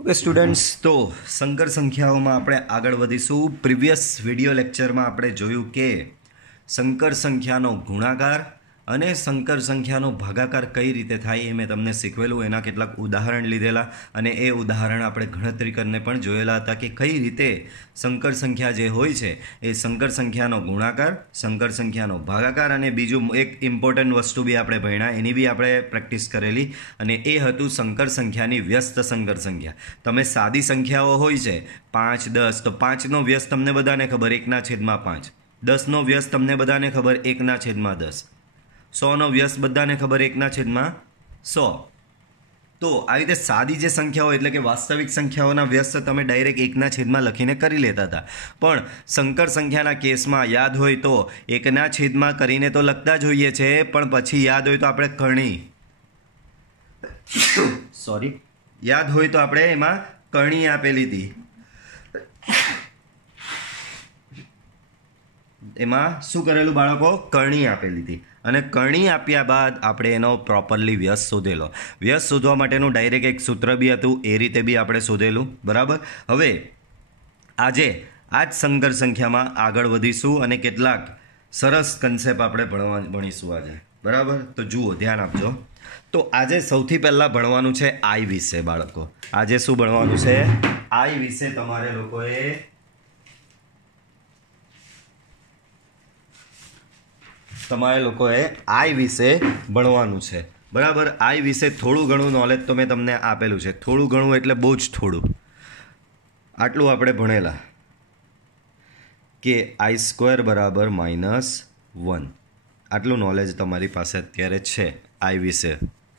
Okay students, तो संकर संख्याओं में આપણે આગળ વધીશું। પ્રીવિયસ વિડિયો લેક્ચરમાં આપણે જોયું કે સંકર સંખ્યાનો ગુણાકાર અને સંકર સંખ્યાનો ભાગાકાર કઈ રીતે થાય એ મેં તમને શીખવેલું। એના કેટલાક ઉદાહરણ લીધેલા અને એ ઉદાહરણ આપણે ગણતરી કરીને પણ જોયેલા હતા કે કઈ રીતે સંકર સંખ્યા જે હોય છે એ સંકર સંખ્યાનો ગુણાકાર, સંકર સંખ્યાનો ભાગાકાર અને બીજું એક ઇમ્પોર્ટન્ટ વસ્તુ બી આપણે ભણ્યા, એની બી આપણે પ્રેક્ટિસ કરેલી અને એ હતું સંકર સંખ્યાની વ્યસ્ત સંકર સંખ્યા। તમે સાદી સંખ્યાઓ હોય છે 5, 10, તો 5નો વ્યસ્ત તમને બધાને ખબર 1/5, 10નો વ્યસ્ત તમને બધાને ખબર 1/10, 100નો વ્યસ્ત બધાને ખબર 1/100। તો આ રીતે સાદી જે સંખ્યાઓ એટલે કે વાસ્તવિક સંખ્યાઓના વ્યસ્ત તમે ડાયરેક્ટ 1/માં લખીને કરી લેતા હતા, પણ સંકર સંખ્યાના કેસમાં યાદ હોય તો 1/માં કરીને તો લખતા જ હોઈએ છે, પણ પછી યાદ હોય તો આપણે કરણી યાદ હોય તો આપણે એમાં કરણી આપેલી હતી, એમાં શું કરેલું બાળકો? કરણી આપેલી હતી અને કરણી આપ્યા બાદ આપણે એનો પ્રોપરલી વ્યસ્ત શોધેલો। વ્યસ્ત શોધવા માટેનું ડાયરેક્ટ એક સૂત્ર બી હતું, એ રીતે બી આપણે શોધેલું, બરાબર। હવે આજે આ જ સંકર સંખ્યામાં આગળ વધીશું અને કેટલાક સરસ કન્સેપ્ટ આપણે ભણીશું આજે, બરાબર। તો જુઓ, ધ્યાન આપજો। તો આજે સૌથી પહેલાં ભણવાનું છે આઈ વિશે બાળકો। આજે શું ભણવાનું છે? આઈ વિશે તમારે લોકોએ આઈ વિશે ભણવાનું છે, બરાબર। આઈ વિશે થોડું ઘણું નોલેજ તો મેં તમને આપેલું છે, થોડું ઘણું એટલે બહુ જ થોડું, આટલું આપણે ભણેલા કે i² બરાબર -1, આટલું નોલેજ તમારી પાસે અત્યારે છે આઈ વિશે,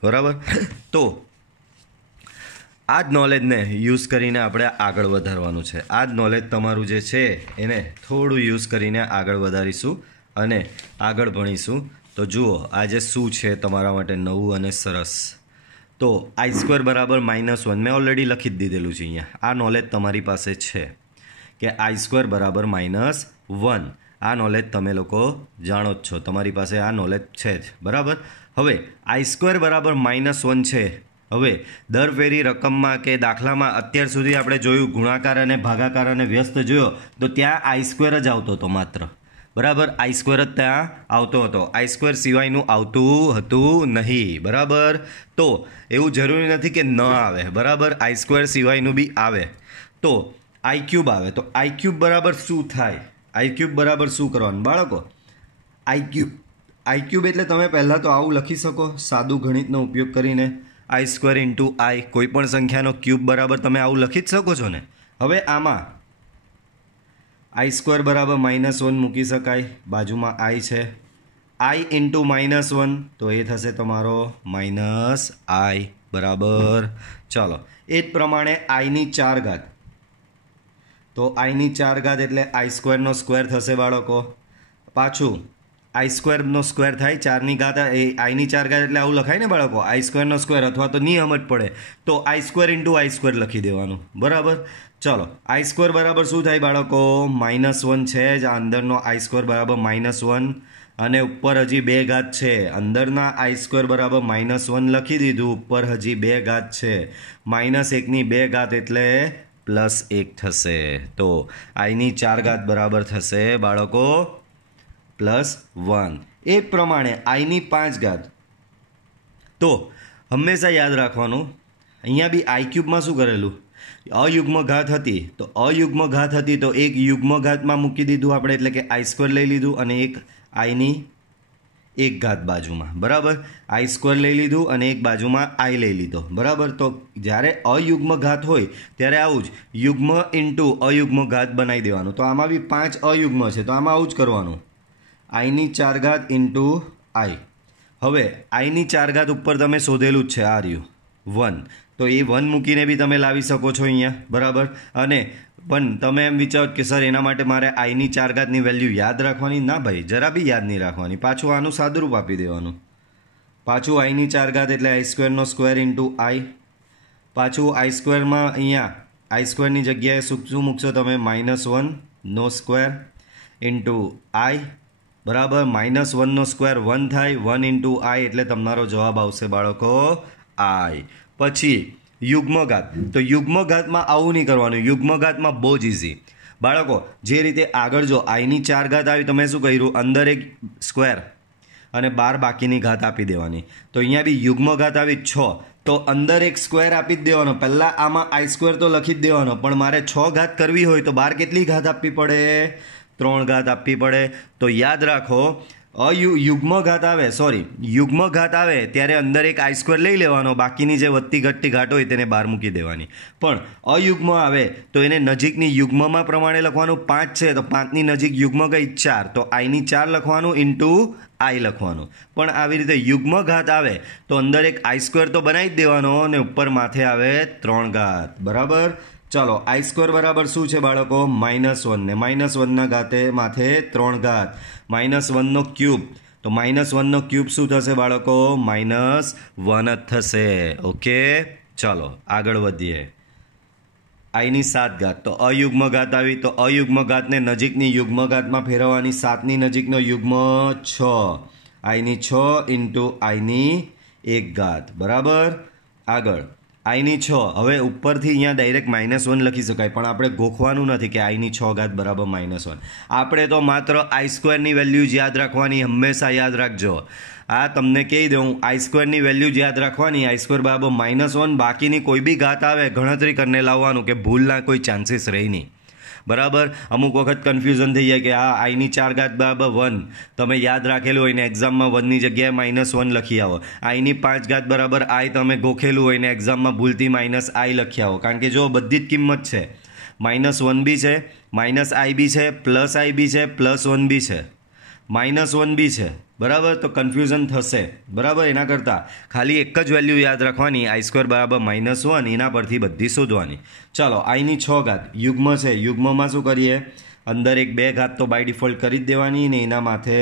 બરાબર। તો આ જ નોલેજને યુઝ કરીને આપણે આગળ વધારવાનું છે। આ જ નોલેજ તમારું જે છે એને થોડું યુઝ કરીને આગળ વધારીશું અને આગળ ભણીશું। તો જુઓ આજે શું છે તમારા માટે નવું અને સરસ। તો i² બરાબર -1 મેં ઓલરેડી લખી જ દીધેલું છે અહીંયા, આ નોલેજ તમારી પાસે છે કે i² બરાબર -1, આ નોલેજ તમે લોકો જાણો જ છો, તમારી પાસે આ નોલેજ છે જ, બરાબર। હવે i² બરાબર -1 છે। હવે દર ફેરી રકમમાં કે દાખલામાં અત્યાર સુધી આપણે જોયું ગુણાકાર અને ભાગાકાર અને વ્યસ્ત જોયો તો ત્યાં i² જ આવતો હતો માત્ર, બરાબર। i² જ ત્યાં આવતો હતો, i² સિવાયનું આવતું હતું નહીં, બરાબર। તો એવું જરૂરી નથી કે ન આવે, બરાબર, i² સિવાયનું બી આવે। તો i³ આવે તો i³ બરાબર શું થાય? i³ બરાબર શું કરવાનું બાળકો? i³ એટલે તમે પહેલાં તો આવું લખી શકો સાદું ગણિતનો ઉપયોગ કરીને, i² × i, કોઈ પણ સંખ્યાનો ક્યુબ બરાબર તમે આવું લખી જ શકો છો ને। હવે આમાં i² બરાબર -1 મૂકી શકાય, બાજુમાં i છે, i × -1 તો એ થશે તમારો -i, બરાબર। ચાલો એ જ પ્રમાણે i ની 4 ઘાત, તો i ની 4 ઘાત એટલે i² નો સ્ક્વેર થશે બાળકો, પાછું i² નો સ્ક્વેર થાય 4ની ઘાત, એ i ની 4 ઘાત એટલે આવું લખાય ને બાળકો, i² નો સ્ક્વેર, અથવા તો નિયમ જ પડે તો i² × i² લખી દેવાનું, બરાબર। ચલો i² બરાબર શું થાય બાળકો? -1 છે જ, આ અંદરનો i² બરાબર -1 અને ઉપર હજી 2 ઘાત છે, અંદરના i² બરાબર -1 લખી દીધું, ઉપર હજી 2 ઘાત છે, -1ની 2 ઘાત એટલે +1 થશે, તો i ની 4 ઘાત બરાબર થશે બાળકો +1। એ જ પ્રમાણે i ની 5 ઘાત, તો હંમેશા યાદ રાખવાનું અહીંયા બી i³ માં શું કરેલું? અયુગ્મ ઘાત હતી, તો અયુગ્મ ઘાત હતી તો એક યુગ્મ ઘાતમાં મૂકી દીધું આપણે, એટલે કે i² લઈ લીધું અને એક i ની 1 ઘાત બાજુમાં, બરાબર। i² લઈ લીધું અને એક બાજુમાં i લઈ લીધો, બરાબર। તો જ્યારે અયુગ્મ ઘાત હોય ત્યારે આવું જ યુગ્મ × અયુગ્મ ઘાત બનાવી દેવાનું। તો આમાં બી 5 અયુગ્મ છે તો આમાં આવું જ કરવાનું, i ની 4 ઘાત × i। હવે i ની 4 ઘાત ઉપર તમે શોધેલું જ છે, આ રહ્યું 1, તો એ 1 મૂકીને બી તમે લાવી શકો છો અહીંયા, બરાબર। અને પણ તમે એમ વિચારો કે સર એના માટે મારે i ની 4 ઘાતની વેલ્યુ યાદ રાખવાની? ના ભાઈ, જરા બી યાદ નહીં રાખવાની, પાછું આનું સાદુરૂપ આપી દેવાનું, પાછું i ની 4 ઘાત એટલે i² નો સ્ક્વેર × i, પાછું i²માં અહીંયા i² ની જગ્યાએ શું મૂકશો તમે? -1 નો સ્ક્વેર × i, બરાબર। -1 નો સ્ક્વેર 1 થાય, 1 × i એટલે તમારો જવાબ આવશે બાળકો i। પછી યુગ્મઘાત. તો યુગ્મઘાતમાં આવું નહીં કરવાનું. યુગ્મઘાતમાં બહુ જ ઇઝી બાળકો. જે રીતે આગળ જો આઈની 4 ઘાત આવી, તમે શું કર્યું, અંદર એક સ્ક્વેર અને 12 બાકીની ઘાત આપી દેવાની. તો અહીંયા બી યુગ્મઘાત આવી 6, તો અંદર એક સ્ક્વેર આપી જ દેવાનો. પહેલાં આમાં આઈ સ્ક્વેર તો લખી જ દેવાનો, પણ મારે 6 ઘાત કરવી હોય તો 12 કેટલી ઘાત આપવી પડે? 3 ઘાત આપવી પડે. તો યાદ રાખો, યુગ્મઘાત આવે ત્યારે અંદર એક આઈ સ્ક્વેર લઈ લેવાનો, બાકીની જે વધતી ઘટતી ઘાટ હોય તેને બહાર મૂકી દેવાની. પણ અયુગ્મ આવે તો એને નજીકની યુગ્મમાં પ્રમાણે લખવાનું. 5 છે તો 5ની નજીક યુગ્મ કઈ? 4, તો આઈની 4 લખવાનું ઇન્ટુ આઈ લખવાનું. પણ આવી રીતે યુગ્મઘાત આવે તો અંદર એક આઈ સ્ક્વેર તો બનાવી જ દેવાનો અને ઉપર માથે આવે 3 ઘાત. બરાબર. ચાલો, આઈ સ્ક્વેર બરાબર શું છે બાળકો? -1 ને -1ના ઘાતે માથે 3 ઘાત. -1નો ક્યુબ, તો -1નો ક્યુબ શું થશે બાળકો? -1 જ થશે. ઓકે, ચાલો આગળ વધીએ. આઈની 7 ઘાત, તો અયુગ્મઘાત આવી, તો અયુગ્મઘાતને નજીકની યુગ્મઘાતમાં ફેરવવાની. 7ની નજીકનો યુગ્મ 6, આઈની 6 ઇન્ટુ આઈની 1 ઘાત. બરાબર. આગળ આઈની 6, હવે ઉપરથી અહીંયા ડાયરેક્ટ -1 લખી શકાય, પણ આપણે ગોખવાનું નથી કે આઈની 6 ઘાત બરાબર -1. આપણે તો માત્ર આઈ સ્ક્વેરની વેલ્યુ જ યાદ રાખવાની. હંમેશા યાદ રાખજો, આ તમને કહી દઉં, આઈ સ્ક્વેરની વેલ્યુ જ યાદ રાખવાની. આઈ સ્ક્વેર બરાબર -1, બાકીની કોઈ બી ઘાત આવે ગણતરી કરીને લાવવાનું, કે ભૂલના કોઈ ચાન્સીસ રહી નહીં. બરાબર. અમુક વખત કન્ફ્યુઝન થઈ જાય કે આ આઈની 4 ઘાત બરાબર 1, તમે યાદ રાખેલું હોય ને એક્ઝામમાં 1ની જગ્યાએ -1 લખી આવો. આઈની 5 ઘાત બરાબર આઈ તમે ગોખેલું હોય ને એક્ઝામમાં ભૂલથી -i લખી આવો. કારણ કે જો બધી જ કિંમત છે, -1 બી છે, -i બી છે, +i બી છે, +1 બી છે, -1 બી છે. બરાબર. તો કન્ફ્યુઝન થશે. બરાબર. એના કરતાં ખાલી એક જ વેલ્યુ યાદ રાખવાની, આઈ સ્ક્વેર બરાબર -1, એના પરથી બધી શોધવાની. ચાલો, આઈની 6 ઘાત યુગ્મ છે. યુગ્મમાં શું કરીએ? અંદર એક 2 ઘાત તો બાય ડિફોલ્ટ કરી જ દેવાની ને એના માથે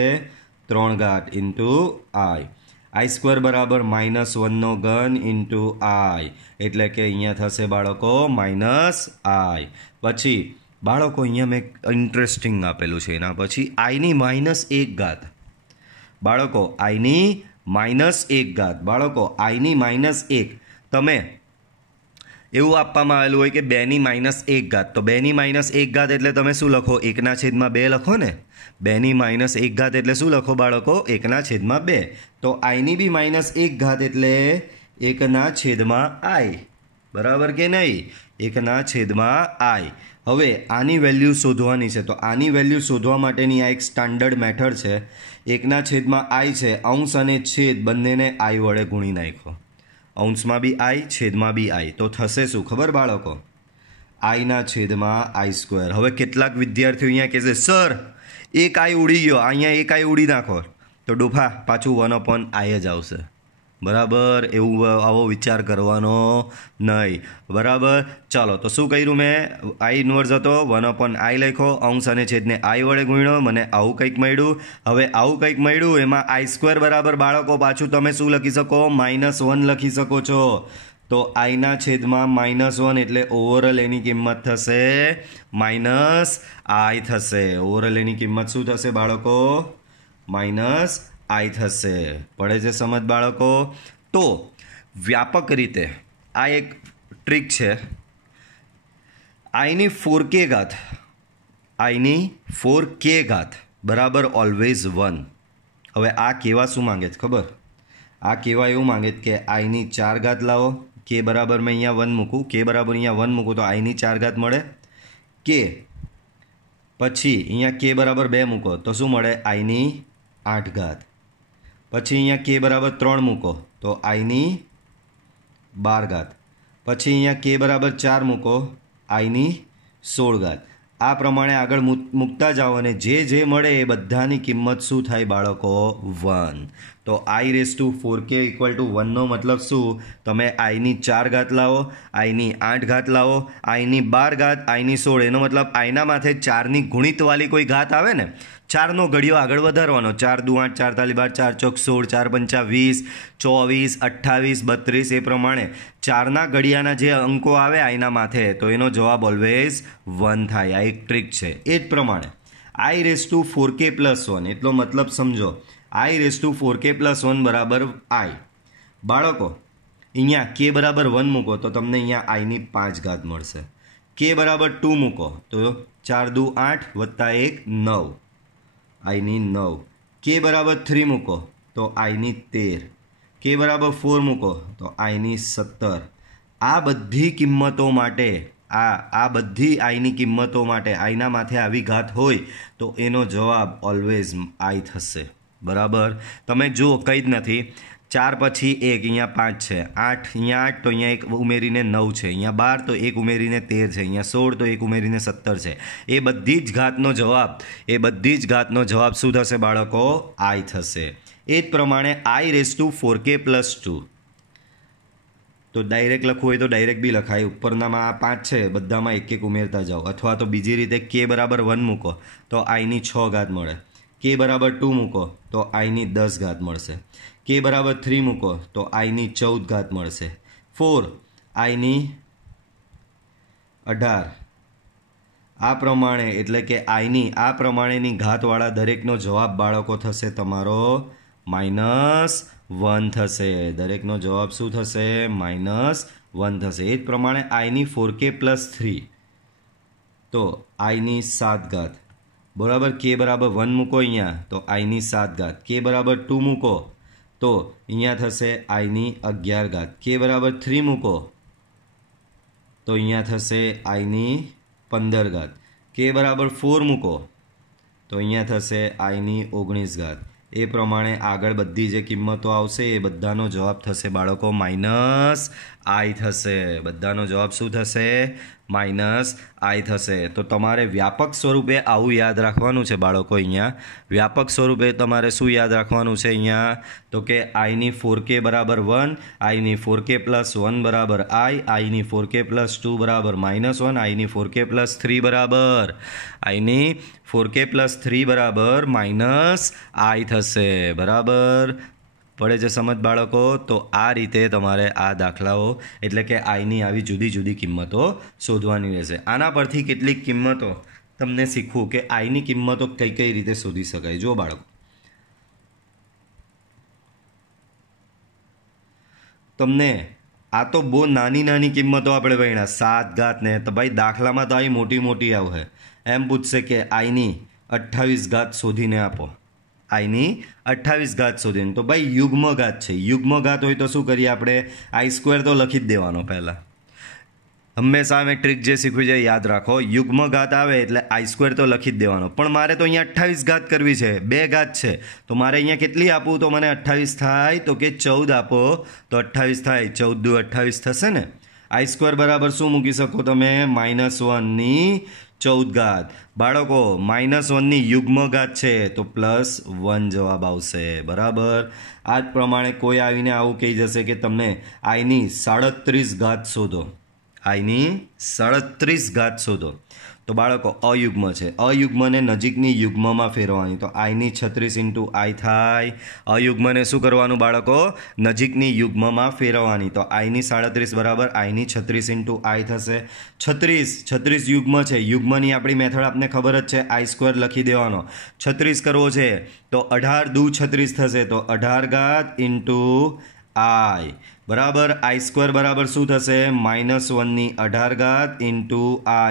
3 ઘાત ઇન્ટુ આઈ. આઈ સ્ક્વેર બરાબર -1નો ઘન ઇન્ટુ આઈ, એટલે કે અહીંયા થશે બાળકો -i. પછી બાળકો અહીંયા મેં ઇન્ટરેસ્ટિંગ આપેલું છે. એના પછી આઈની -1 ઘાત. બાળકો આઈની -1 ઘાત. બાળકો આઈની -1, તમે એવું આપવામાં આવેલું હોય કે 2ની -1 ઘાત, તો 2ની -1 ઘાત એટલે તમે શું લખો? 1/2 લખો ને. 2ની -1 ઘાત એટલે શું લખો બાળકો? 1/2. તો આઈની બી -1 ઘાત એટલે 1/i. બરાબર કે નહીં? 1/i. હવે આની વેલ્યુ શોધવાની છે. તો આની વેલ્યુ શોધવા માટેની આ એક સ્ટાન્ડર્ડ મેથડ છે. 1/i છે, અંશ અને છેદ બંનેને i વડે ગુણી નાખો. અંશમાં બી i, છેદમાં બી i. તો થશે શું ખબર બાળકો? i/i square. હવે કેટલાક વિદ્યાર્થીઓ અહીંયા કહેશે સર એક i ઉડી ગયો, અહીંયા એક i ઉડી નાખો, તો ડોફા પાછું 1/i જ આવશે. બરાબર. એવું આવો વિચાર કરવાનો નહીં. બરાબર. ચાલો, તો શું કર્યું મેં? આઈ ઇન્વર્સ હતો, 1/i લખ્યો, અંશ અને છેદને i વડે ગુણ્યો, મને આવું કંઈક મળ્યું. હવે આવું કંઈક મળ્યું, એમાં આઈ સ્ક્વેર બરાબર બાળકો પાછું તમે શું લખી શકો? -1 લખી શકો છો. તો આઈના છેદમાં -1 એટલે ઓવરઓલ એની કિંમત થશે -i થશે. ઓવરઓલ એની કિંમત શું થશે બાળકો? -i થશે. પડે છે સમજ બાળકો? તો વ્યાપક રીતે આ એક ટ્રીક છે. આઈની 4k ઘાત, આઈની 4k ઘાત બરાબર ઓલવેઝ 1. હવે આ કહેવા શું માંગે છે ખબર? આ કહેવા એવું માંગે છે કે આઈની 4 ઘાત લાવો, કે બરાબર મેં અહીંયા 1 મૂકું, કે બરાબર અહીંયા 1 મૂકું તો આઈની 4 ઘાત મળે. કે પછી અહીંયા કે બરાબર 2 મૂકો તો શું મળે? આઈની 8 ઘાત. પછી અહીંયા કે બરાબર 3 મૂકો તો આઈની 12 ઘાત. પછી અહીંયા કે બરાબર 4 મૂકો, આઈની 16 ઘાત. આ પ્રમાણે આગળ મૂકતા જાઓ અને જે મળે એ બધાની કિંમત શું થાય બાળકો? 1. તો i/4k = 1નો મતલબ શું? તમે આઈની 4 ઘાત લાવો, આઈની 8 ઘાત લાવો, આઈની 12 ઘાત, આઈની 16, એનો મતલબ આઈના માથે 4ની ગુણિતવાળી કોઈ ઘાત આવે ને, 4નો ઘડિયો આગળ વધારવાનો. 4 × 2 = 8, 4 × 4 = 16, 4 × 5 = 20, 24, 28, 32 એ પ્રમાણે 4ના ઘડિયાના જે અંકો આવે આઈના માથે તો એનો જવાબ ઓલવેઝ 1 થાય. આ એક ટ્રીક છે. એ જ પ્રમાણે i/4k + 1 એટલો મતલબ સમજો. i/4k + 1 બરાબર i. બાળકો અહીંયા કે બરાબર 1 મૂકો તો તમને અહીંયા આઈની 5 ઘાત મળશે. કે બરાબર 2 મૂકો તો 4 દુ 8 વત્તા 1 9 આઈની 9. કે બરાબર 3 મૂકો તો આઈની 13. કે બરાબર 4 મૂકો તો આઈની 17. આ બધી કિંમતો માટે આ બધી આઈની કિંમતો માટે આઈના માથે આવી ઘાત હોય તો એનો જવાબ ઓલવેઝ આઈ થશે. બરાબર, તમે જુઓ કંઈ જ નથી. 4 પછી 1 અહીંયા 5 છે, 8 અહીંયા 8 તો અહીંયા 1 ઉમેરીને 9 છે, અહીંયા 12 તો 1 ઉમેરીને 13 છે, અહીંયા 16 તો 1 ઉમેરીને 17 છે. એ બધી જ ઘાતનો જવાબ શું થશે બાળકો? આઈ થશે. એ જ પ્રમાણે i raise to 4k plus 2 તો ડાયરેક્ટ લખવું હોય તો ડાયરેક્ટ બી લખાય. ઉપરનામાં આ 5 છે, બધામાં એક એક ઉમેરતા જાઓ. અથવા તો બીજી રીતે કે બરાબર 1 મૂકો તો આઈની 6 ઘાત મળે. કે બરાબર 2 મૂકો તો આઈની 10 ઘાત મળશે. કે બરાબર 3 મૂકો તો આઈની 14 ઘાત મળશે. 4 આઈની 18. આ પ્રમાણે એટલે કે આઈની આ પ્રમાણેની ઘાતવાળા દરેકનો જવાબ બાળકો થશે તમારો -1 થશે. દરેકનો જવાબ શું થશે? -1 થશે. એ જ પ્રમાણે આઈની 4k પ્લસ 3 તો આઈની 7 ઘાત. બરાબર, કે બરાબર 1 મૂકો અહીંયા તો આઈની 7 ઘાત. કે બરાબર 2 મૂકો તો અહીંયા થશે આઈની 11 ઘાત. કે બરાબર 3 મૂકો તો અહીંયા થશે આઈની 15 ઘાત. કે બરાબર 4 મૂકો તો અહીંયા થશે આઈની 19 ઘાત. એ પ્રમાણે આગળ બધી જે કિંમતો આવશે એ બધાનો જવાબ થશે બાળકો -i થશે. બધાનો જવાબ શું થશે? -i થશે. તો તમારે વ્યાપક સ્વરૂપે આવું યાદ રાખવાનું છે બાળકો. અહીંયા વ્યાપક સ્વરૂપે તમારે શું યાદ રાખવાનું છે અહીંયા? તો કે આઈની 4k બરાબર 1, આઈની 4k પ્લસ 1 બરાબર i, આઈની 4k પ્લસ 2 બરાબર -1, આઈની 4k પ્લસ 3 બરાબર આઈની 4k પ્લસ 3 બરાબર -i થશે. બરાબર પડે છે સમજ બાળકો? તો આ રીતે તમારે આ દાખલાઓ એટલે કે આઈની આવી જુદી જુદી કિંમતો શોધવાની રહેશે. આના પરથી કેટલીક કિંમતો તમને શીખવું કે આઈની કિંમતો કઈ કઈ રીતે શોધી શકાય. જો બાળકો, તમને આ તો બહુ નાની નાની કિંમતો આપણે ભણ્યા 7 ઘાત ને, તો ભાઈ દાખલામાં તો આવી મોટી મોટી આવશે. એમ પૂછશે કે આઈની 28 ઘાત શોધીને આપો. આઈની 28 ઘાત શોધીને, તો ભાઈ યુગ્મ ઘાત છે. યુગ્મ ઘાત હોય તો શું કરીએ આપણે? i² તો લખી જ દેવાનો પહેલાં. હંમેશા મેં ટ્રીક જે શીખવી છે યાદ રાખો. યુગ્મ ઘાત આવે એટલે i² તો લખી જ દેવાનો. પણ મારે તો અહીંયા 28 ઘાત કરવી છે, 2 ઘાત છે, તો મારે અહીંયા કેટલી આપવું તો મને 28 થાય? તો કે 14 આપો તો 28 થાય. 14 દુ 28 થશે ને. i² બરાબર શું મૂકી શકો તમે? -1 14 ઘાત. બાળકો -1 ની યુગ્મ ઘાત છે તો +1 જવાબ આવશે. બરાબર, આ જ પ્રમાણે કોઈ આવીને આવું કહી જશે કે તમને આઈની 37 ઘાત શોધો. આઈની 37 ઘાત શોધો. તો બાળકો અયુગ્મ છે. અયુગ્મને નજીકની યુગ્મમાં ફેરવવાની. તો આઈની 36 × i થાય. અયુગ્મને શું કરવાનું બાળકો? નજીકની યુગ્મમાં ફેરવવાની. તો આઈની 37 બરાબર આઈની 36 × i થશે. 36 યુગ્મ છે. યુગ્મની આપણી મેથડ આપને ખબર જ છે, i² લખી દેવાનો. 36 કરવો છે તો 18 દુ 36 થશે. તો 18 ઘાત × i બરાબર. i² બરાબર શું થશે? -1 ની 18 ઘાત ×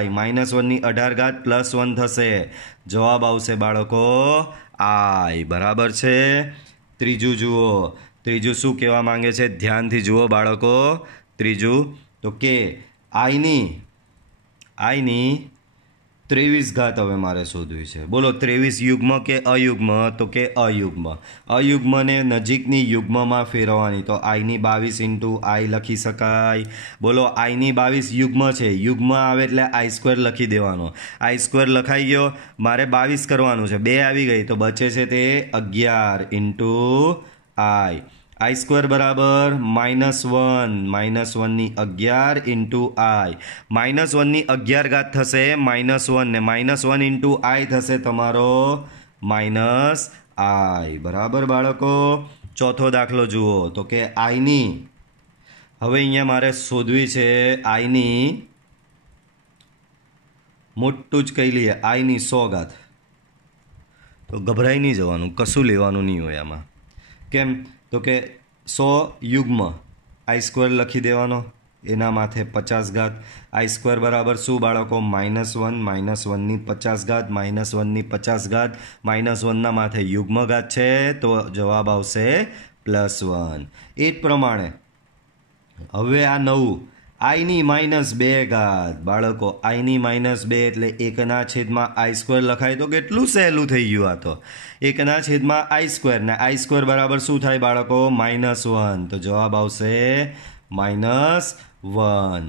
i. -1 ની 18 ઘાત +1 થશે. જવાબ આવશે બાળકો i. બરાબર છે. ત્રીજું જુઓ. ત્રીજું શું કહેવા માંગે છે? ધ્યાનથી જુઓ બાળકો. ત્રીજું તો કે આઈની 23 ઘાત હવે મારે શોધવી છે. બોલો 23 યુગ્મ કે અયુગ્મ? તો કે અયુગ્મ. અયુગ્મને નજીકની યુગ્મમાં ફેરવવાની. તો આઈની 22 × i લખી શકાય. બોલો આઈની 22 યુગ્મ છે. યુગ્મ આવે એટલે i² લખી દેવાનો. i² લખાઈ ગયો. મારે 22 કરવાનું છે, 2 આવી ગઈ તો બચે છે તે 11 × i. i² બરાબર -1 ની 11 × i. -1 ની 11 ઘાત થશે -1 ને -1 × i થશે તમારો -i. બરાબર બાળકો. ચોથો દાખલો જુઓ. તો કે આઈની હવે અહીંયા મારે શોધવી છે આઈની, મોટું જ કહી લઈએ, આઈની 100 ઘાત. તો ગભરાઈ નહીં જવાનું, કશું લેવાનું નહીં હોય આમાં. કેમ? તો કે 100 યુગ્મ આઈ સ્ક્વેર લખી દેવાનો, એના માથે 50 આઈ સ્ક્વેર બરાબર શું બાળકો? -1 -1ની 50 -1ની 50 -1ના માથે યુગ્મ ઘાત છે તો જવાબ આવશે +1. એ જ પ્રમાણે હવે આ નવું આઈની -2 બાળકો, આઈની -2 એટલે 1/, આઈ સ્ક્વેર લખાય તો કેટલું સહેલું થઈ ગયું. આ તો 1/, આઈ સ્ક્વેર, ને આઈ સ્ક્વેર બરાબર શું થાય બાળકો? -1, તો જવાબ આવશે -1.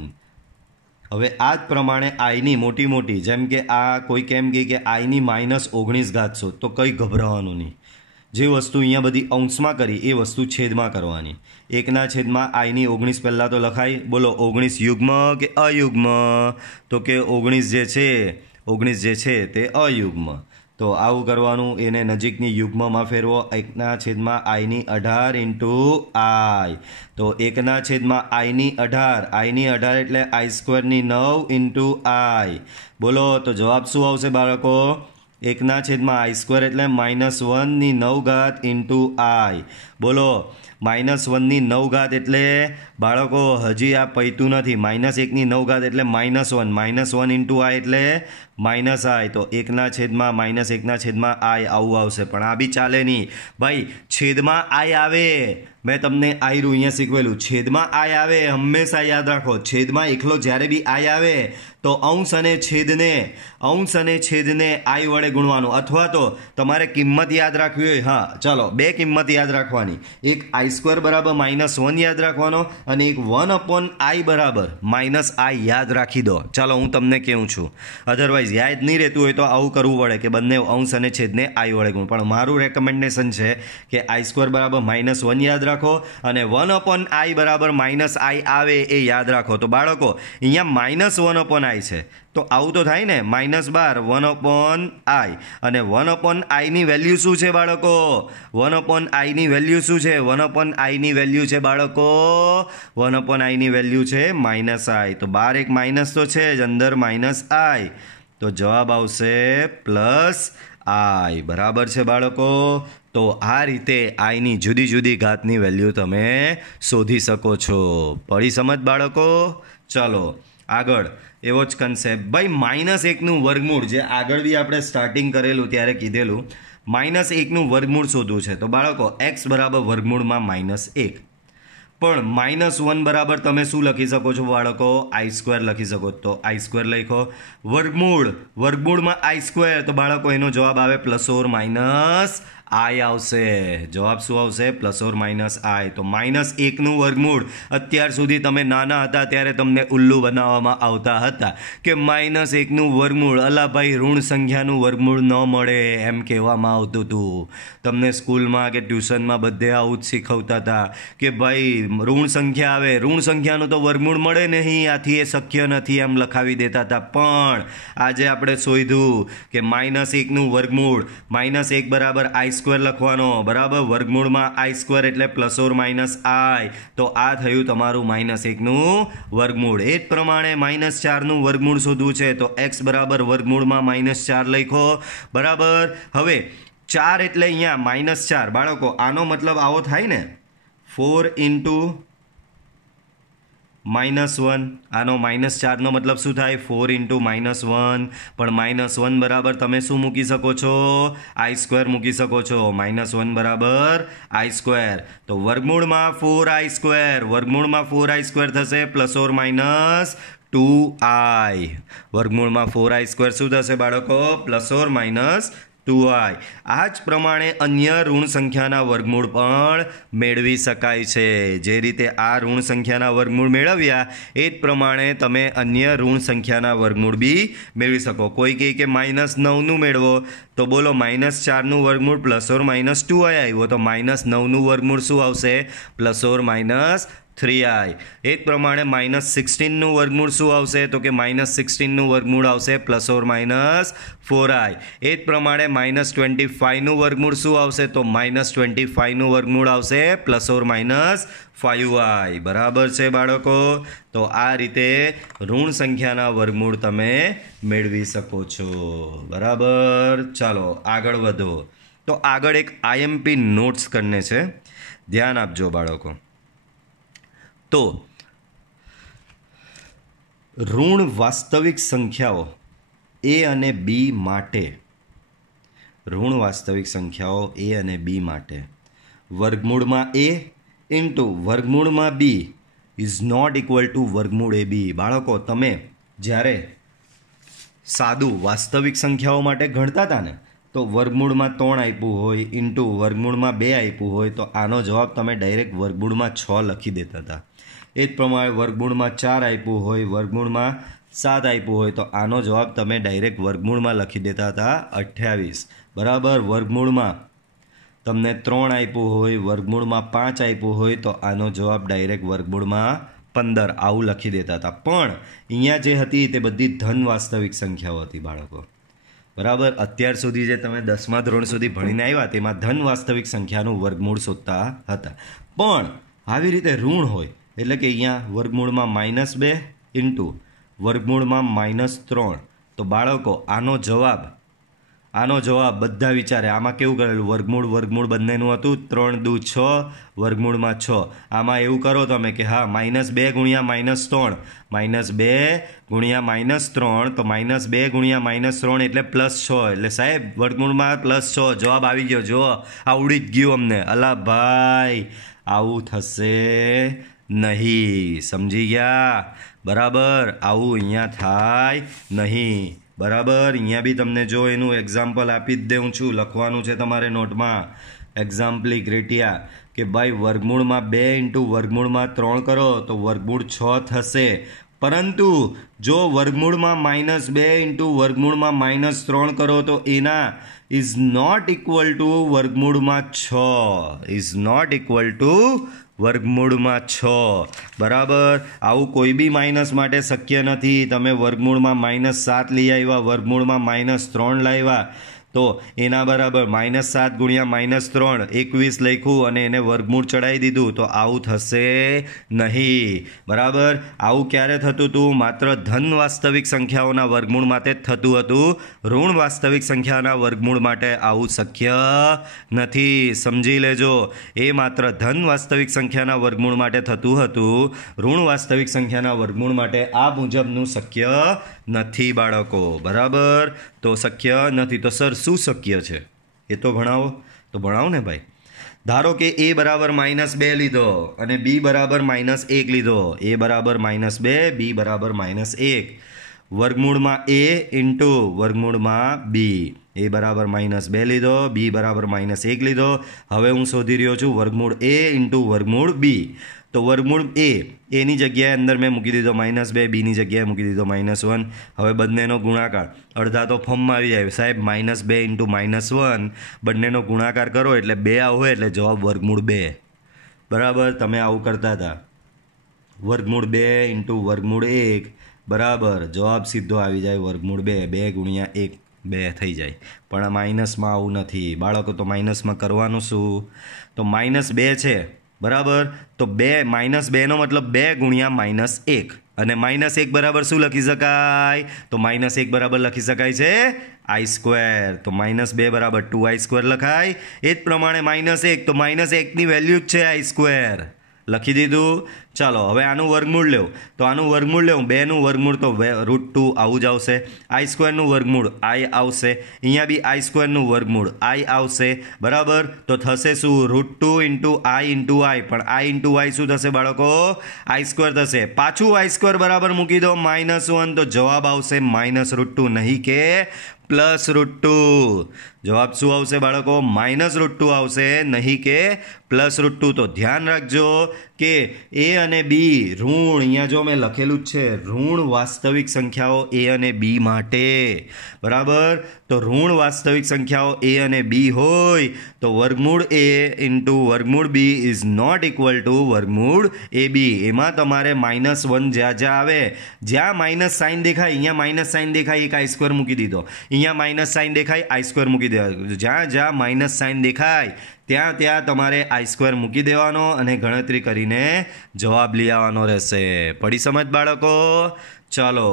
હવે આ જ પ્રમાણે આઈની મોટી જેમ કે આ કોઈ કેમ કે આઈની -19 શોધ, તો કંઈ ગભરાવાનું નહીં. જે વસ્તુ અહીંયા બધી અંશમાં કરી એ વસ્તુ છેદમાં કરવાની. 1/, આઈની 19 પહેલાં તો લખાય. બોલો 19 યુગ્મ કે અયુગ્મ? તો કે 19 જે છે તે અયુગ્મ. તો આવું કરવાનું, એને નજીકની યુગ્મમાં ફેરવો. 1/, આઈની 18 × આઈ. તો 1/, આઈની 18 એટલે આઈ સ્ક્વેરની 9 × આઈ. બોલો તો જવાબ શું આવશે બાળકો? 1/, આઈ સ્ક્વેર એટલે -1ની 9 × આઈ. બોલો -1ની 9 એટલે બાળકો હજી આ પૈતું નથી. -1ની 9 એટલે -1 × આઈ એટલે -i. તો 1/, આઈ આવું આવશે. પણ આ બી ચાલે નહીં ભાઈ. છેદમાં આઈ આવે, મેં તમને આયરું અહીંયા શીખવેલું. છેદમાં આઈ આવે હંમેશા યાદ રાખો. છેદમાં એકલો જ્યારે બી આઈ આવે તો અંશ અને છેદને આઈ વડે ગુણવાનું. અથવા તો તમારે કિંમત યાદ રાખવી હોય, હા ચાલો 2 કિંમત યાદ રાખવાની. એક આઈ સ્ક્વેર બરાબર -1 યાદ રાખવાનો, અને એક 1/i બરાબર -i યાદ રાખી દો. ચાલો હું તમને કહું છું. અધરવાઇઝ યાદ નહીં રહેતું હોય તો આવું કરવું પડે કે બંને અંશ અને છેદને આઈ વડે ગુણ. પણ મારું રેકમેન્ડેશન છે કે આઈ સ્ક્વેર બરાબર -1 યાદ રાખો, અને 1/i બરાબર -i આવે એ યાદ રાખો. તો બાળકો અહીંયા -1/i છે, તો આવું તો થાય ને, -12 1/i. અને 1/i ની વેલ્યુ શું છે બાળકો? 1/i ની વેલ્યુ શું છે? 1/i ની વેલ્યુ છે બાળકો, 1/i ની વેલ્યુ છે -i. તો બાર એક માઇનસ તો છે જ, અંદર -i. તો જવાબ આવશે +i. બરાબર છે બાળકો? તો આ રીતે આઈની જુદી ઘાતની વેલ્યુ તમે શોધી શકો છો. પડી સમજ બાળકો? ચાલો આગળ એવો જ કન્સેપ્ટ ભાઈ, -1નું વર્ગમૂળ, જે આગળ બી આપણે સ્ટાર્ટિંગ કરેલું ત્યારે કીધેલું. -1નું વર્ગમૂળ શોધવું છે. તો બાળકો x બરાબર વર્ગમૂળમાં -1. પણ -1 બરાબર તમે શું લખી શકો છો બાળકો? આઈ સ્ક્વેર લખી શકો. તો આઈ સ્ક્વેર લખો. વર્ગમૂળમાં આઈ સ્ક્વેર, તો બાળકો એનો જવાબ આવે ± આઈ આવશે. જવાબ શું આવશે? ±i. તો -1નું વર્ગમૂળ, અત્યાર સુધી તમે નાના હતા ત્યારે તમને ઉલ્લુ બનાવવામાં આવતા હતા કે -1નું વર્ગમૂળ, અલા ભાઈ ઋણ સંખ્યાનું વર્ગમૂળ ન મળે એમ કહેવામાં આવતું હતું. તમને સ્કૂલમાં કે ટ્યુશનમાં બધે આવું જ શીખવતા હતા કે ભાઈ ઋણ સંખ્યા આવે, ઋણ સંખ્યાનું તો વર્ગમૂળ મળે નહીં, આથી એ શક્ય નથી એમ લખાવી દેતા હતા. પણ આજે આપણે શોધ્યું કે -1નું વર્ગમૂળ, -1 બરાબર આઈ સ્ક્વેર લખવાનો, બરાબર? વર્ગમૂળમાં આઈ સ્ક્વેર એટલે ±i. તો આ થયું તમારું -1નું વર્ગમૂળ. એ જ પ્રમાણે -4નું વર્ગમૂળ શોધવું છે. તો x બરાબર વર્ગમૂળમાં -4 લખો, બરાબર? હવે 4 એટલે અહીંયા -4 બાળકો, આનો મતલબ આવો થાય ને, 4 × -1. આનો -4નો મતલબ શું થાય? 4 × -1. પણ -1 બરાબર તમે શું મૂકી શકો છો? આઈ સ્ક્વેર મૂકી શકો છો. -1 બરાબર આઈ સ્ક્વેર. તો વર્ગમૂળમાં 4i સ્ક્વેર, વર્ગમૂળમાં 4i સ્ક્વેર થશે ±2i. વર્ગમૂળમાં 4i સ્ક્વેર શું થશે બાળકો? ±2i. આ જ પ્રમાણે અન્ય ઋણ સંખ્યાના વર્ગમૂળ પણ મેળવી શકાય છે. જે રીતે આ ઋણ સંખ્યાના વર્ગમૂળ મેળવ્યા એ જ પ્રમાણે તમે અન્ય ઋણ સંખ્યાના વર્ગમૂળ બી મેળવી શકો. કોઈ કહે કે -9નું મેળવો, તો બોલો -4નું વર્ગમૂળ ±2i આવ્યો, તો -9નું વર્ગમૂળ શું આવશે? ±3i. એ જ પ્રમાણે -16નું વર્ગમૂળ શું આવશે? તો કે -16નું વર્ગમૂળ આવશે ±4i. એ જ પ્રમાણે -25નું વર્ગમૂળ શું આવશે? તો -25નું વર્ગમૂળ આવશે ±5i. બરાબર છે બાળકો? તો આ રીતે ઋણ સંખ્યાના વર્ગમૂળ તમે મેળવી શકો છો. બરાબર? ચાલો આગળ વધો. તો આગળ એક IMP નોટ્સ કરીને છે, ધ્યાન આપજો બાળકો. તો ઋણ વાસ્તવિક સંખ્યાઓ એ અને બી માટે, ઋણ વાસ્તવિક સંખ્યાઓ એ અને બી માટે વર્ગમૂળમાં એ ઇન્ટુ વર્ગમૂળમાં b is not equal to વર્ગમૂળ એ બી. બાળકો, તમે જ્યારે સાદું વાસ્તવિક સંખ્યાઓ માટે ગણતા હતા ને, તો વર્ગમૂળમાં 3 આપ્યું હોય ઇન્ટુ વર્ગમૂળમાં 2 આપ્યું હોય તો આનો જવાબ તમે ડાયરેક્ટ વર્ગમૂળમાં 6 લખી દેતા હતા. એ જ પ્રમાણે વર્ગમૂળમાં 4 આપ્યું હોય, વર્ગમૂળમાં 7 આપ્યું હોય તો આનો જવાબ તમે ડાયરેક્ટ વર્ગમૂળમાં લખી દેતા હતા 28. બરાબર. વર્ગમૂળમાં તમને 3 આપ્યું હોય, વર્ગમૂળમાં 5 આપ્યું હોય તો આનો જવાબ ડાયરેક્ટ વર્ગમૂળમાં 15 આવું લખી દેતા હતા. પણ અહીંયા જે હતી તે બધી ધન વાસ્તવિક સંખ્યાઓ હતી બાળકો. બરાબર. અત્યાર સુધી જે તમે 10મા ધોરણ સુધી ભણીને આવ્યા તેમાં ધન વાસ્તવિક સંખ્યાનું વર્ગમૂળ શોધતા હતા. પણ આવી રીતે ઋણ હોય એટલે કે અહીંયા વર્ગમૂળમાં -2 ઇન્ટુ વર્ગમૂળમાં -3 તો બાળકો આનો જવાબ બધા વિચારે આમાં કેવું કરેલું, વર્ગમૂળ બંનેનું હતું, 3 દુ 6, વર્ગમૂળમાં 6. આમાં એવું કરો તમે કે હા -2 ગુણ્યા -3, -2 ગુણ્યા -3 તો -2 ગુણ્યા -3 એટલે +6. એટલે સાહેબ વર્ગમૂળમાં +6 જવાબ આવી ગયો. જો આવડી જ ગયું અમને. અલા ભાઈ, આવું થશે નહીં. સમજી ગયા? બરાબર. આવું અહીંયા થાય નહીં. બરાબર. અહીંયા બી તમને જો એનું એક્ઝામ્પલ આપી જ દઉં છું, લખવાનું છે તમારે નોટમાં. એક્ઝામ્પલી ક્રેટિયા કે ભાઈ વર્ગમૂળમાં 2 ઇન્ટુ વર્ગમૂળમાં 3 કરો તો વર્ગમૂળ 6 થશે. પરંતુ જો વર્ગમૂળમાં -2 ઇન્ટુ વર્ગમૂળમાં -3 કરો તો એના ઇઝ નોટ ઇક્વલ ટુ વર્ગમૂળમાં 6, ઇઝ નોટ ઇક્વલ ટુ વર્ગમૂળમાં 6. બરાબર. આવું કોઈ બી માઇનસ માટે શક્ય નથી. તમે વર્ગમૂળમાં -7 લઈ આવ્યા, વર્ગમૂળમાં -3 લાવ્યા તો એના બરાબર -7 ગુણ્યા -3 21 લખ્યું અને એને વર્ગમૂળ ચડાવી દીધું તો આવું થશે નહીં. બરાબર. આવું ક્યારે થતું હતું? માત્ર ધન વાસ્તવિક સંખ્યાઓના વર્ગમૂળ માટે જ થતું હતું. ઋણ વાસ્તવિક સંખ્યાના વર્ગમૂળ માટે આવું શક્ય નથી. સમજી લેજો. એ માત્ર ધન વાસ્તવિક સંખ્યાના વર્ગમૂળ માટે થતું હતું. ઋણ વાસ્તવિક સંખ્યાના વર્ગમૂળ માટે આ મુજબનું શક્ય નથી બાળકો. બરાબર. તો શક્ય નથી. તો સર શું શક્ય છે એ તો ભણાવો. તો ભણાવો ને ભાઈ. ધારો કે a બરાબર -2 લીધો અને b બરાબર -1 લીધો. a બરાબર -2, b બરાબર -1. વર્ગમૂળમાં a ઇન્ટુ વર્ગમૂળમાં b. a બરાબર -2 લીધો, b બરાબર -1 લીધો. હવે હું શોધી રહ્યો છું વર્ગમૂળ a ઇન્ટુ વર્ગમૂળ b. તો વર્ગમૂળ એની જગ્યાએ અંદર મેં મૂકી દીધો -2, બીની જગ્યાએ મૂકી દીધો -1. હવે બંનેનો ગુણાકાર અડધા તો ફોર્મમાં આવી જાય સાહેબ. -2 ઇન્ટુ -1 બંનેનો ગુણાકાર કરો એટલે 2 આવે એટલે જવાબ વર્ગમૂળ 2. બરાબર. તમે આવું કરતા હતા. વર્ગમૂળ 2 ઇન્ટુ વર્ગમૂળ 1 બરાબર જવાબ સીધો આવી જાય વર્ગમૂળ 2. 2 ગુણ્યા 1 2 થઈ જાય. પણ આ માઇનસમાં આવું નથી બાળકો. તો માઇનસમાં કરવાનું શું? તો -2 છે બરાબર. તો -2 નો મતલબ 2 ગુણ્યા -1 અને -1 બરાબર શું લખી શકાય? તો -1 બરાબર લખી શકાય છે i². તો -2 બરાબર 2i² લખાય. એ જ પ્રમાણે -1 તો -1ની વેલ્યુ જ છે i². લખી દીધું. ચાલો હવે આનું વર્ગમૂળ લેવું. તો આનું વર્ગમૂળ લેવું. 2નું વર્ગમૂળ તો √2 આવું જ આવશે. i²નું વર્ગમૂળ i આવશે. અહીંયા બી i²નું વર્ગમૂળ i આવશે. બરાબર. તો થશે શું? √2 ઇન્ટુ i ઇન્ટુ i. પણ i ઇન્ટુ i શું થશે બાળકો? i² થશે. પાછું i² બરાબર મૂકી દો -1 તો જવાબ આવશે -√2 નહીં કે +√2. જવાબ શું આવશે બાળકો? -√2 આવશે નહીં કે +√2. તો ધ્યાન રાખજો કે a અને b ઋણ, અહીંયા જો મેં લખેલું જ છે ઋણ વાસ્તવિક સંખ્યાઓ a અને b માટે. બરાબર. તો ઋણ વાસ્તવિક સંખ્યાઓ a અને b હોય તો વર્ગમૂળ a ઇન્ટુ વર્ગમૂળ b is not equal to વર્ગમૂળ ab. એમાં તમારે -1 જ્યાં આવે, જ્યાં માઇનસ સાઇન દેખાય અહીંયા માઇનસ સાઇન દેખાય એક i² મૂકી દીધો. અહીંયા માઇનસ સાઇન દેખાય i² મૂકી દેવા. જ્યાં માઇનસ સાઇન દેખાય ત્યાં તમારે i² મૂકી દેવાનો અને ગણતરી કરીને જવાબ લઈ આવવાનો રહેશે. પડી સમજ બાળકો? ચાલો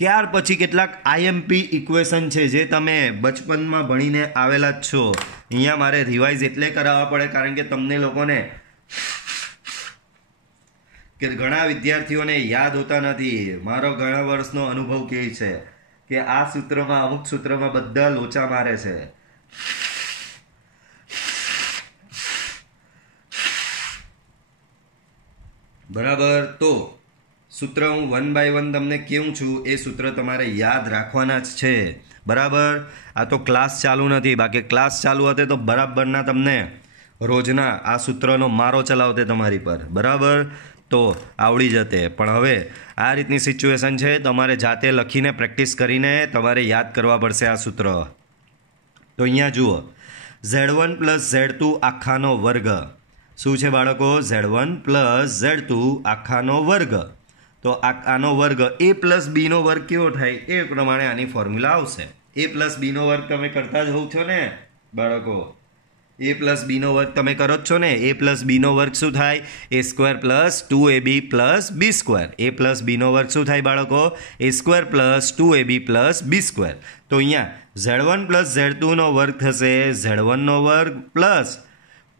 ત્યાર પછી કેટલાક IMP ઇક્વેશન છે જે તમે બચપનમાં ભણીને આવેલા જ છો. અહીંયા મારે રિવાઇઝ એટલે કરાવવા પડે કારણ કે તમને લોકોને કે ઘણા વિદ્યાર્થીઓને યાદ હોતા નથી. મારો ઘણા વર્ષનો અનુભવ કહે છે કે આ સૂત્રમાં અમુક સૂત્રમાં બધા લોચા મારે છે. બરાબર. તો સૂત્ર હું 1 by 1 તમને કેવું છું, એ સૂત્ર તમારે યાદ રાખવાના જ છે. બરાબર. આ તો ક્લાસ ચાલુ નથી, બાકી ક્લાસ ચાલુ હતે તો બરાબરના તમને રોજના આ સૂત્રનો મારો ચલાવતે તમારી પર. બરાબર. તો આવડી જતે. પણ હવે આ રીતની સિચ્યુએશન છે, તમારે જાતે લખીને પ્રેક્ટિસ કરીને તમારે યાદ કરવા પડશે આ સૂત્ર. તો અહીંયા જુઓ, Z1 + Z2 આખાનો વર્ગ. શું છે બાળકો? Z1 + Z2 આખાનો વર્ગ. તો આનો વર્ગ a + b નો વર્ગ કેવો થાય એ પ્રમાણે આની ફોર્મ્યુલા આવશે. a + b નો વર્ગ તમે કરતા જ હોવ છો ને બાળકો? a + b નો વર્ગ તમે કરો જ છો ને? a + b નો વર્ગ શું થાય? a² + 2ab + b². a + b નો વર્ગ શું થાય બાળકો? a² + 2ab + b². તો અહીંયા Z1 + Z2 નો વર્ગ થશે Z1 નો વર્ગ પ્લસ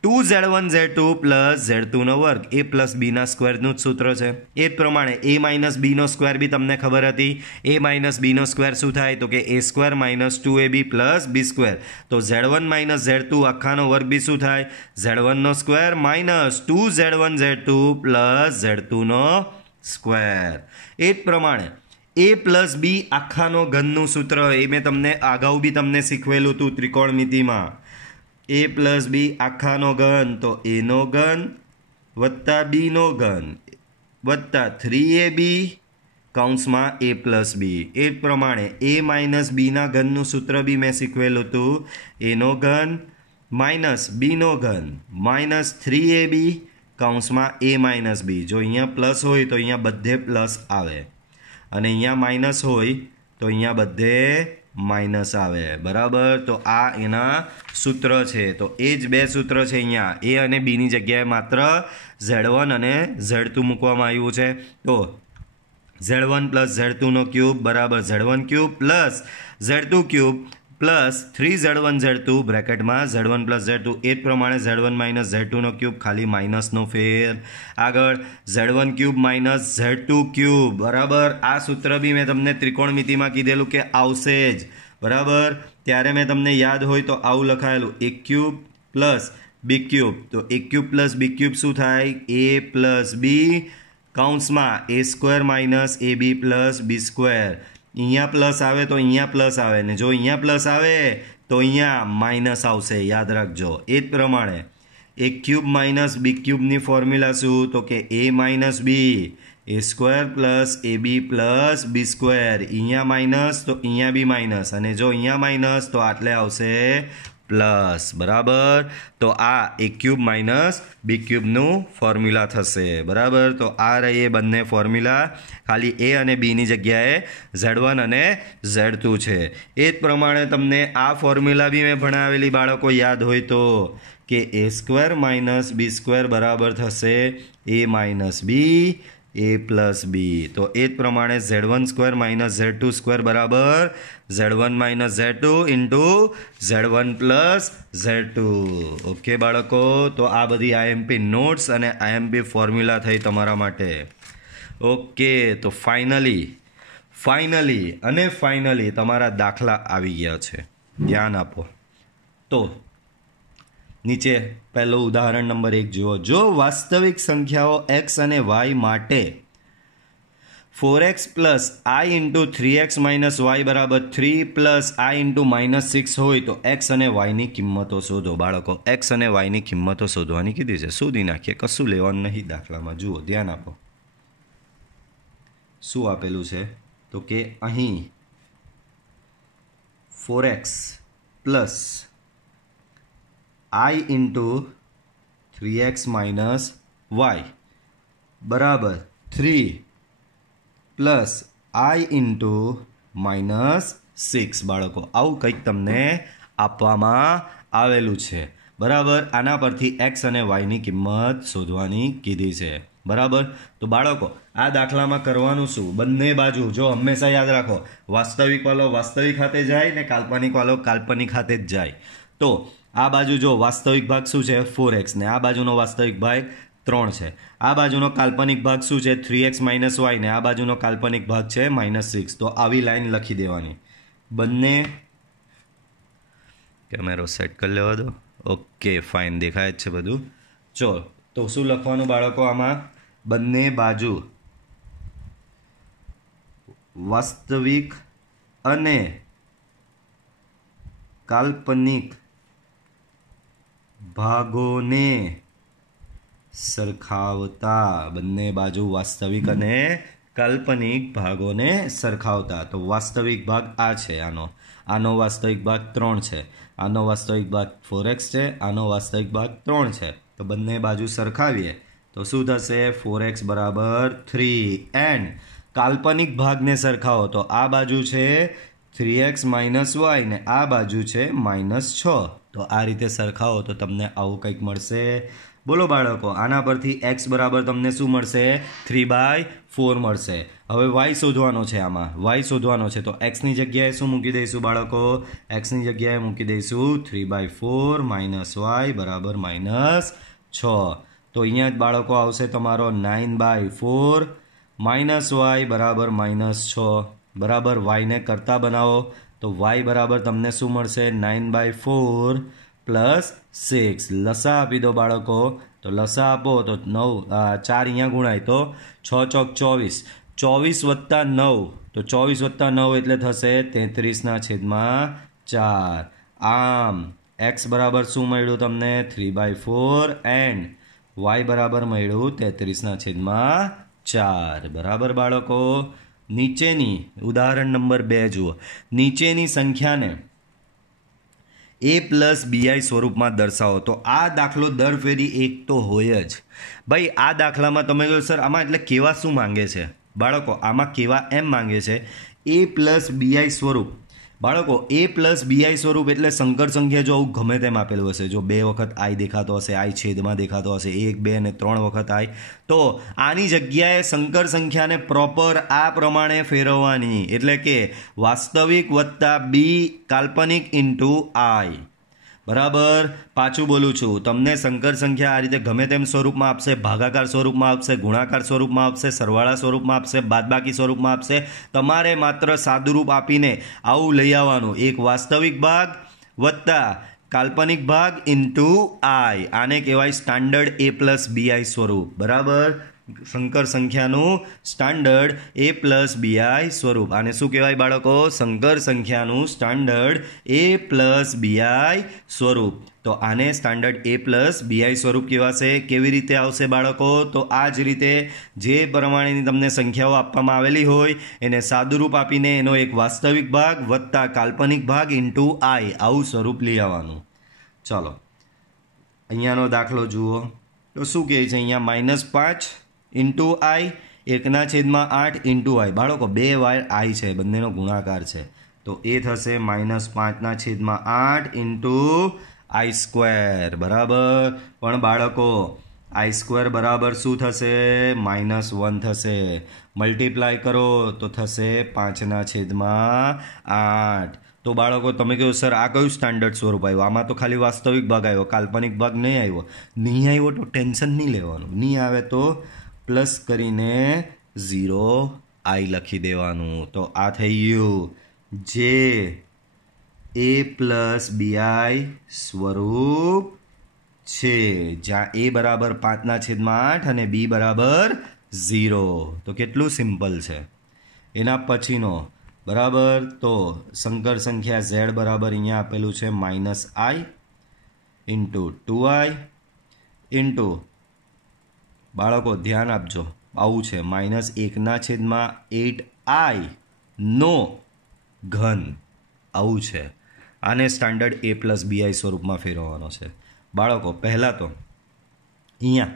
2Z1 Z2 + Z2 નો વર્ગ. a + b ના સ્ક્વેરનું જ સૂત્ર છે. એ જ પ્રમાણે a - b નો સ્ક્વેર બી તમને ખબર હતી. a - b નો સ્ક્વેર શું થાય? તો કે a² - 2ab + b². તો Z1 - Z2 આખાનો વર્ગ બી શું થાય? Z1 નો સ્ક્વેર - 2Z1 Z2 + Z2 નો સ્ક્વેર. એ જ પ્રમાણે a + b આખાનો ઘનનું સૂત્ર એ મેં તમને અગાઉ બી તમને શીખવેલું હતું ત્રિકોણમિતિમાં. a + b આખાનો ઘન, તો a નો ઘન વત્તા b નો ઘન વત્તા 3ab કૌંસમાં a + b. એ જ પ્રમાણે a - b ના ઘનનું સૂત્ર બી મેં શીખવેલું હતું. a નો ઘન - b નો ઘન -3ab કૌંસમાં a - b. જો અહીંયા પ્લસ હોય તો અહીંયા બધે પ્લસ આવે, અને અહીંયા માઇનસ હોય તો અહીંયા બધે માઇનસ આવે. બરાબર. તો આ એના સૂત્ર છે. તો એ જ બે સૂત્ર છે અહીંયા. a અને b ની જગ્યાએ માત્ર Z1 અને Z2 મૂકવામાં આવ્યું છે. તો Z1 + Z2 નો ક્યુબ બરાબર Z1 cube plus Z2 cube plus 3Z1 Z2 બ્રેકેટમાં Z1 + Z2. એ જ પ્રમાણે Z1 - Z2 નો ક્યુબ, ખાલી માઇનસનો ફેર. આગળ Z1 ક્યુબ - Z2 ક્યુબ. બરાબર. આ સૂત્ર બી મેં તમને ત્રિકોણમિતિમાં કીધેલું કે આવશે જ. બરાબર. ત્યારે મેં તમને યાદ હોય તો આવું લખાયેલું a cube plus b cube. તો a cube plus b cube શું થાય? a + b કૌંસમાં a² - ab + b². અહીંયા પ્લસ આવે તો અહીંયા પ્લસ આવે, ને જો અહીંયા પ્લસ આવે તો અહીંયા માઇનસ આવશે. યાદ રાખજો. એ જ પ્રમાણે a ક્યુબ - b ક્યુબની ફોર્મ્યુલા શું? તો કે a - b a² + ab + b². અહીંયા માઇનસ તો અહીંયા બી માઇનસ, અને જો અહીંયા માઇનસ તો આટલે આવશે પ્લસ. બરાબર. તો આ a ક્યુબ - b ક્યુબનું ફોર્મ્યુલા થશે. બરાબર. તો આ રહી એ બંને ફોર્મ્યુલા. ખાલી a અને b ની જગ્યાએ Z1 અને Z2 છે. એ જ પ્રમાણે તમને આ ફોર્મ્યુલા બી મેં ભણાવેલી બાળકો યાદ હોય તો, કે a² - b² બરાબર થશે a - b a + b. તો એ જ પ્રમાણે Z1² - Z2² બરાબર Z1 - Z2 × Z1 + Z2. Okay બાળકો. તો આ બધી IMP નોટ્સ અને IMP ફોર્મ્યુલા થઈ તમારા માટે. ઓકે. તો ફાઇનલી તમારા દાખલા આવી ગયા છે. ધ્યાન આપો. તો નીચે પહેલું ઉદાહરણ નંબર 1 જુઓ. જો વાસ્તવિક સંખ્યાઓ x અને y માટે 4x + i × 3x - y બરાબર 3 + i × -6 હોય તો x અને y ની કિંમતો શોધો. બાળકો x અને y ની કિંમતો શોધવાની કીધી છે. શોધી નાખીએ, કશું લેવાનું નહીં દાખલામાં. જુઓ, ધ્યાન આપો. શું આપેલું છે? તો કે અહીં 4x + i × 3x - y બરાબર 3 + i × -6. બાળકો આવું કંઈક તમને આપવામાં આવેલું છે. બરાબર. આના પરથી x અને y ની કિંમત શોધવાની કીધી છે. બરાબર. તો બાળકો આ દાખલામાં કરવાનું શું? બંને બાજુ જો હંમેશા યાદ રાખો, વાસ્તવિક વાળો વાસ્તવિક ખાતે જાય ને કાલ્પનિક વાળો કાલ્પનિક ખાતે જ જાય. તો આ બાજુ જો વાસ્તવિક ભાગ શું છે? 4x, ને આ બાજુનો વાસ્તવિક ભાગ 3 છે. આ બાજુનો કાલ્પનિક ભાગ શું છે? 3x - y ને આ બાજુનો કાલ્પનિક ભાગ છે -6. તો આવી લાઈન લખી દેવાની. બંને કેમેરો સેટ કરી લેવા દો. ઓકે ફાઇન, દેખાય જ છે બધું. ચલો તો શું લખવાનું બાળકો આમાં? બંને બાજુ વાસ્તવિક અને કાલ્પનિક ભાગોને સરખાવતા. બંને બાજુ વાસ્તવિક અને કાલ્પનિક ભાગોને સરખાવતા. તો વાસ્તવિક ભાગ આ છે, આનો વાસ્તવિક ભાગ 3 છે, આનો વાસ્તવિક ભાગ 4x છે, આનો વાસ્તવિક ભાગ 3 છે. તો બંને બાજુ સરખાવીએ તો શું થશે? 4x = 3 એન્ડ કાલ્પનિક ભાગને સરખાવો તો આ બાજુ છે 3x - y ને આ બાજુ છે -6. તો આ રીતે સરખાવો તો તમને આવું કંઈક મળશે. બોલો બાળકો, આના પરથી x બરાબર તમને શું મળશે? 3/4 મળશે. હવે y શોધવાનો છે. આમાં y શોધવાનો છે તો xની જગ્યાએ શું મૂકી દઈશું બાળકો? xની જગ્યાએ મૂકી દઈશું 3/4 - y બરાબર -6. તો અહીંયા જ બાળકો આવશે તમારો 9/4 -y બરાબર -6. બરાબર, yને કરતા બનાવો તો y બરાબર તમને શું મળશે? 9/4 + 6. લસા આપી દો બાળકો. તો લસા આપો તો 4 અહીંયા ગુણાય તો 6 ચોક 24. 24 + 9 તો 24 + 9 એટલે થશે 33/4. આમ x બરાબર શું મળ્યું તમને? 3/4 એન્ડ y બરાબર મળ્યું 33/4. બરાબર બાળકો. નીચેની ઉદાહરણ નંબર 2 જુઓ. નીચેની સંખ્યાને a + bi સ્વરૂપમાં દર્શાવો. તો આ દાખલો દર ફેરી એક તો હોય જ ભાઈ. આ દાખલામાં તમે કહો સર આમાં એટલે કેવા શું માંગે છે? બાળકો આમાં કેવા એમ માંગે છે a + bi સ્વરૂપ. બાળકો a + bi સ્વરૂપ એટલે સંકર સંખ્યા જો આવું ગમે તેમ આપેલું હશે, જો 2 વખત i દેખાતો હશે, i છેદમાં દેખાતો હશે, 1 2 અને 3 વખત i, તો આની જગ્યાએ સંકર સંખ્યાને પ્રોપર આ પ્રમાણે ફેરવવાની. એટલે કે વાસ્તવિક વત્તા b કાલ્પનિક ઇન્ટુ i. બરાબર. પાછું બોલું છું, તમને સંકર સંખ્યા આ રીતે ગમે તેમ સ્વરૂપમાં આપશે, ભાગાકાર સ્વરૂપમાં આપશે, ગુણાકાર સ્વરૂપમાં આપશે, સરવાળા સ્વરૂપમાં આપશે, બાદબાકી સ્વરૂપમાં આપશે. તમારે માત્ર સાદુરૂપ આપીને આવું લઈ આવવાનું. એક વાસ્તવિક ભાગ વત્તા કાલ્પનિક ભાગ ઇન્ટુ i. આને કહેવાય સ્ટાન્ડર્ડ a + bi સ્વરૂપ. બરાબર. સંકર સંખ્યાનું સ્ટાન્ડર્ડ a + bi સ્વરૂપ. આને શું કહેવાય બાળકો? સંકર સંખ્યાનું સ્ટાન્ડર્ડ a + bi સ્વરૂપ. તો આને સ્ટાન્ડર્ડ a + bi સ્વરૂપ કહેવાશે. કેવી રીતે આવશે બાળકો? તો આ જ રીતે જે પ્રમાણેની તમને સંખ્યાઓ આપવામાં આવેલી હોય એને સાદુરૂપ આપીને એનો એક વાસ્તવિક ભાગ વત્તા કાલ્પનિક ભાગ ઇન્ટુ i આવું સ્વરૂપ લઈ આવવાનું. ચલો અહીંયાનો દાખલો જુઓ તો શું કહે છે અહીંયા? -5 ઇન્ટુ i 1/8 ઇન્ટુ i. બાળકો 2 વાર i છે, બંનેનો ગુણાકાર છે તો એ થશે -5/8 ઇન્ટુ i². બરાબર. પણ બાળકો i² બરાબર શું થશે? -1 થશે. મલ્ટીપ્લાય કરો તો થશે 5/8. તો બાળકો તમે કહો સર આ કયું સ્ટાન્ડર્ડ સ્વરૂપ આવ્યું? આમાં તો ખાલી વાસ્તવિક ભાગ આવ્યો, કાલ્પનિક ભાગ નહીં આવ્યો. નહીં આવ્યો તો ટેન્શન નહીં લેવાનું. નહીં આવે તો પ્લસ કરીને 0i લખી દેવાનું. તો આ થઈ ગયું જે a + bi સ્વરૂપ છે, જ્યાં a બરાબર 5/8 અને b બરાબર 0. તો કેટલું સિમ્પલ છે. એના પછીનો બરાબર. તો સંકર સંખ્યા z બરાબર અહીંયા આપેલું છે -i ઇન્ટુ 2i ઇન્ટુ બાળકો ધ્યાન આપજો આવું છે -1/8i નો ઘન. આવું છે. આને સ્ટાન્ડર્ડ a + bi સ્વરૂપમાં ફેરવવાનો છે. બાળકો પહેલાં તો અહીંયા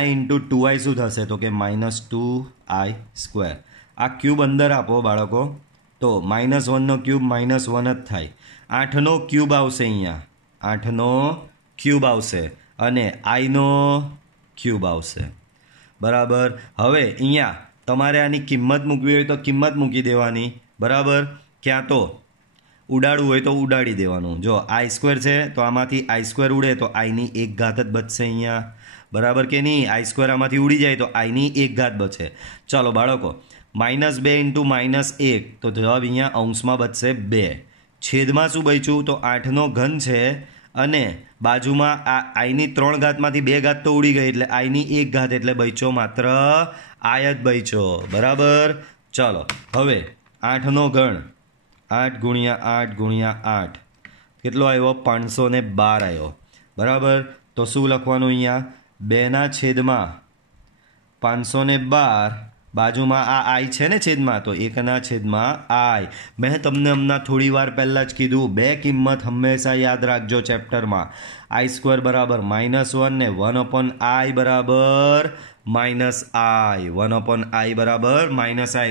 -i ઇન્ટુ 2i શું થશે? તો કે -2i². આ ક્યુબ અંદર આપો બાળકો તો -1 નો ક્યુબ -1 જ થાય. 8નો ક્યુબ આવશે અહીંયા, 8નો ક્યુબ આવશે અને iનો ક્યુબ આવશે. બરાબર. હવે અહીંયા તમારે આની કિંમત મૂકવી હોય તો કિંમત મૂકી દેવાની. બરાબર. ક્યાં તો ઉડાડવું હોય તો ઉડાડી દેવાનું. જો i² છે તો આમાંથી i² ઉડે તો iની 1 ઘાત જ બચશે અહીંયા. બરાબર કે નહીં? આઈ સ્ક્વેર આમાંથી ઉડી જાય તો આઈની 1 ઘાત બચે. ચાલો બાળકો, -2 × -1 તો જવાબ અહીંયા અંશમાં બચશે 2. છેદમાં શું બચ્યું? તો 8નો ઘન છે અને બાજુમાં આ આઈની 3 ઘાતમાંથી 2 ઘાત તો ઉડી ગઈ એટલે આઈની 1 ઘાત એટલે બચ્યો માત્ર આય જ બચ્યો. બરાબર. ચાલો હવે 8નો ઘન, 8 × 8 × 8 કેટલો આવ્યો? 512 આવ્યો. બરાબર. તો શું લખવાનું અહીંયા? 2ના છેદમાં 512, બાજુમાં આ આઈ છે ને છેદમાં, તો 1ના છેદમાં આઈ. મેં તમને હમણાં થોડી વાર પહેલાં જ કીધું, 2 કિંમત હંમેશા યાદ રાખજો ચેપ્ટરમાં. આઈ સ્ક્વેર બરાબર -1 ને 1/i બરાબર -i. 1/i બરાબર -i.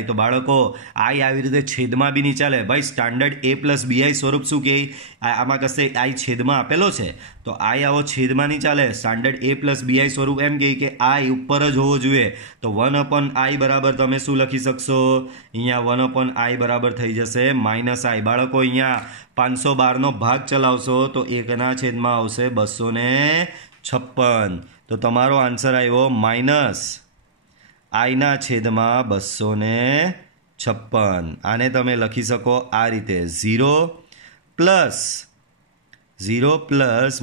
તો બાળકો આઈ આવી રીતે છેદમાં બી નહીં ચાલે ભાઈ. સ્ટાન્ડર્ડ a+bi સ્વરૂપ શું કહે? આમાં કશે આઈ છેદમાં આપેલો છે તો આઈ આવો છેદમાં નહીં ચાલે. સ્ટાન્ડર્ડ a+bi સ્વરૂપ એમ કહે કે આઈ ઉપર જ હોવો જોઈએ. તો 1/i બરાબર તમે શું લખી શકશો? અહીંયા 1/i બરાબર થઈ જશે -i. બાળકો અહીંયા 512નો ભાગ ચલાવશો તો 1ના છેદમાં આવશે 256. તો તમારો આન્સર આવ્યો -iના છેદમાં 256. આને તમે લખી શકો આ રીતે 0 પ્લસ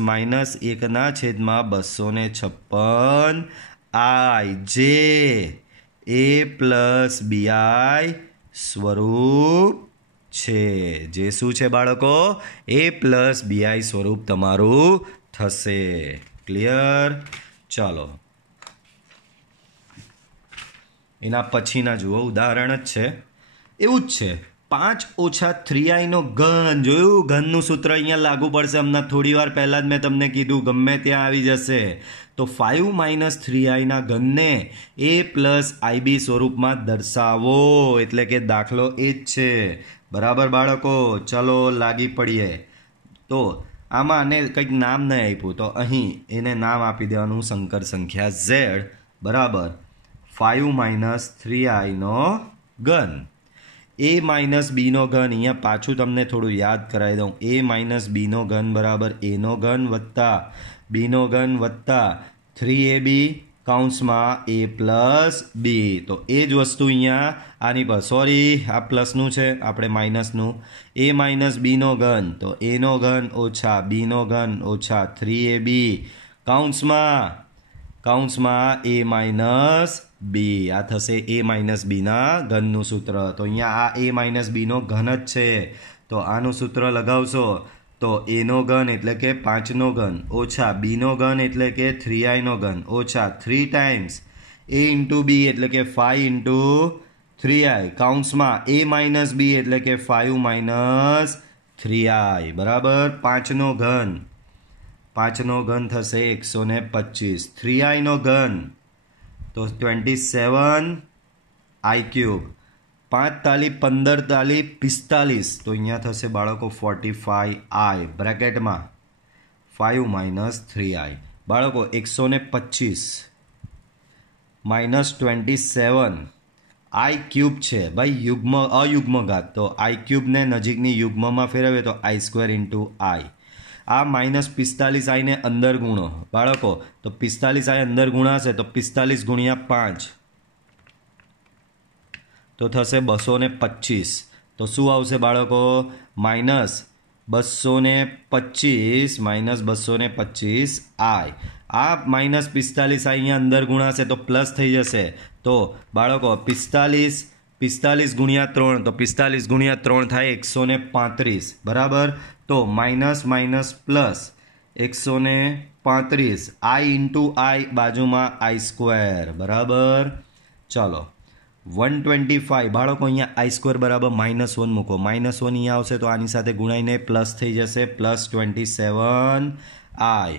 -1ના છેદમાં 256 આઈ જે a+bi સ્વરૂપ છે. જે શું છે બાળકો? a+bi સ્વરૂપ તમારું થશે. ક્લિયર? ચાલો એના પછીના જુઓ, ઉદાહરણ જ છે, એવું જ છે. 5 - 3i નો ઘન. જોયું? ઘનનું સૂત્ર અહીંયા લાગુ પડશે. હમણાં થોડી વાર પહેલાં જ મેં તમને કીધું, ગમે ત્યાં આવી જશે. તો 5 - 3i ના ઘનને a+ib સ્વરૂપમાં દર્શાવો. એટલે કે દાખલો એ જ છે. બરાબર બાળકો? ચલો લાગી પડીએ. તો આમાં આને કંઈક નામ નહીં આપ્યું તો અહીં એને નામ આપી દેવાનું સંકર સંખ્યા z બરાબર 5 - 3i નો ઘન. a - b નો ઘન અહીંયા પાછું તમને થોડું યાદ કરાવી દઉં. a - b નો ઘન બરાબર a નો ઘન વત્તા b નો ઘન વત્તા 3ab કૌંસમાં a+b. તો એ જ વસ્તુ અહીંયા આની પર, સોરી આ પ્લસનું છે, આપણે માઇનસનું. a - b નો ઘન તો a નો ઘન ઓછા b નો ઘન ઓછા 3ab કૌંસમાં a - b. આ થશે a - b ના ઘનનું સૂત્ર. તો અહીંયા આ a - b નો ઘન જ છે. તો આનું સૂત્ર લગાવશો તો a નો ઘન એટલે કે 5નો ઘન ઓછા b નો ઘન એટલે કે 3i નો ઘન ઓછા 3 ટાઈમ્સ a × b એટલે કે 5 × 3i કૌંસમાં a - b એટલે કે 5 - 3i બરાબર 5નો ઘન થશે 125. 3i નો ઘન તો 27i³. 5 તાલી 15 તાલી 45 તો અહીંયા થશે બાળકો 45i બ્રેકેટમાં 5 - 3i. બાળકો 125 -27 i³ છે ભાઈ, યુગ્મ અયુગ્મ ઘાત. તો i³ ને નજીકની યુગ્મમાં ફેરવે તો i² × i. આ -45i ને અંદર ગુણો બાળકો. તો 45i અંદર ગુણાશે તો 45 × 5 તો થશે 225. તો શું આવશે બાળકો? -225 i. આ -45i અહીંયા અંદર ગુણાશે તો પ્લસ થઈ જશે. તો બાળકો 45 × 3 તો 45 × 3 થાય 135 બરાબર. તો માઇનસ પ્લસ 135 i × i બાજુમાં i² બરાબર. ચાલો 125 બાળકો અહીંયા i² બરાબર -1 મૂકો. -1 અહીંયા આવશે તો આની સાથે ગુણાઈને પ્લસ થઈ જશે +27i.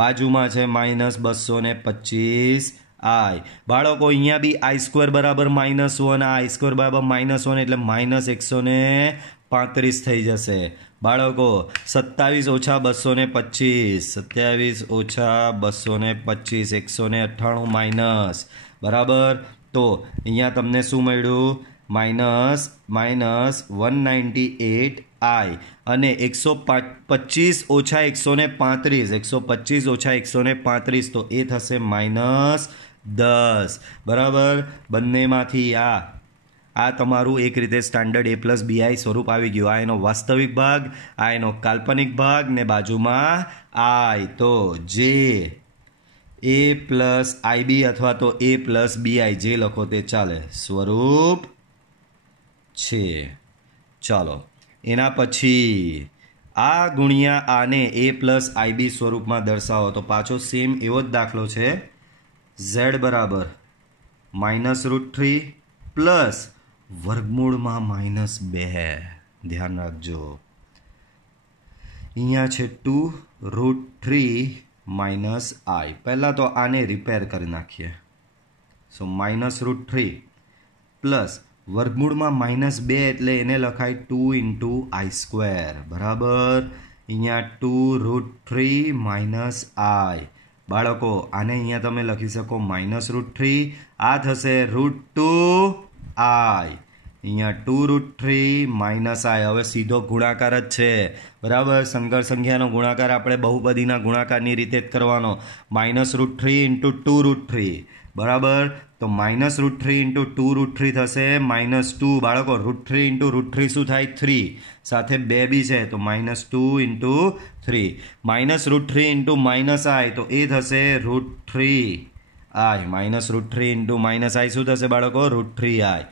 બાજુમાં છે -225i. બાળકો અહીંયા બી i² બરાબર -1, આ i² બરાબર -1 એટલે -135 થઈ જશે. બાળકો 27 - 225 198 બરાબર. તો અહીંયા તમને શું મળ્યું? માઇનસ 198 આઈ અને 125 ઓછા 135 125 ઓછા 135 તો એ થશે -10 બરાબર. બંનેમાંથી આ તમારું એક રીતે સ્ટાન્ડર્ડ A+BI સ્વરૂપ આવી ગયું. આ એનો વાસ્તવિક ભાગ, આ એનો કાલ્પનિક ભાગ ને બાજુમાં આઈ. તો જે A+IB અથવા તો A+BI જે લખો તે ચાલે સ્વરૂપ છે. ચાલો એના પછી આ ગુણ્યા આને A+IB સ્વરૂપમાં દર્શાવો તો પાછો સેમ એવો જ દાખલો છે. Z બરાબર -√3 પ્લસ વર્ગમૂળમાં -2. ધ્યાન રાખજો અહીંયા છે 2√3 - I. પહેલાં તો આને રિપેર કરી નાખીએ. સો -√3 પ્લસ વર્ગમૂળમાં -2 એટલે એને લખાય 2 × I². બરાબર. અહીંયા 2√3 - I. બાળકો આને અહીંયા તમે લખી શકો -√3. આ થશે √2I. અહીંયા 2√3 - I. હવે સીધો ગુણાકાર જ છે. બરાબર. સંકર સંખ્યાનો ગુણાકાર આપણે બહુપદીના ગુણાકારની રીતે જ કરવાનો. -√3 × 2√3 બરાબર. તો -√3 × 2√3 થશે -2. બાળકો √3 × √3 શું થાય? 3. સાથે 2 બી છે તો -2 × 3. -√3 × -I તો એ થશે √3I. -√3 × -I શું થશે બાળકો? √3I.